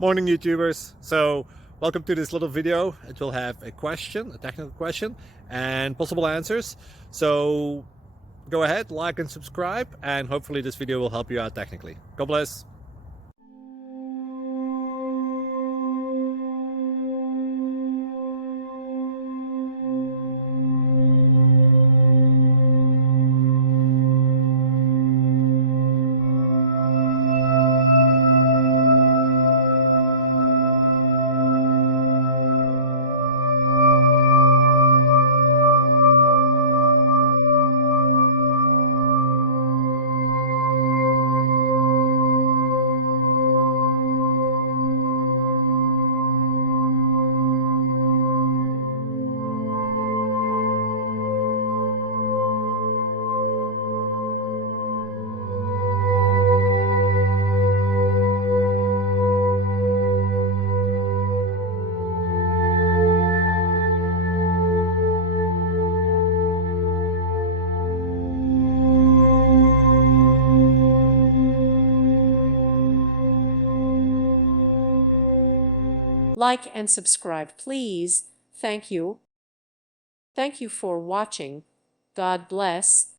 Morning YouTubers. So welcome to this little video. It will have a question, a technical question, and possible answers. So go ahead, like and subscribe, and hopefully this video will help you out technically. God bless. Like and subscribe, please. Thank you. Thank you for watching. God bless.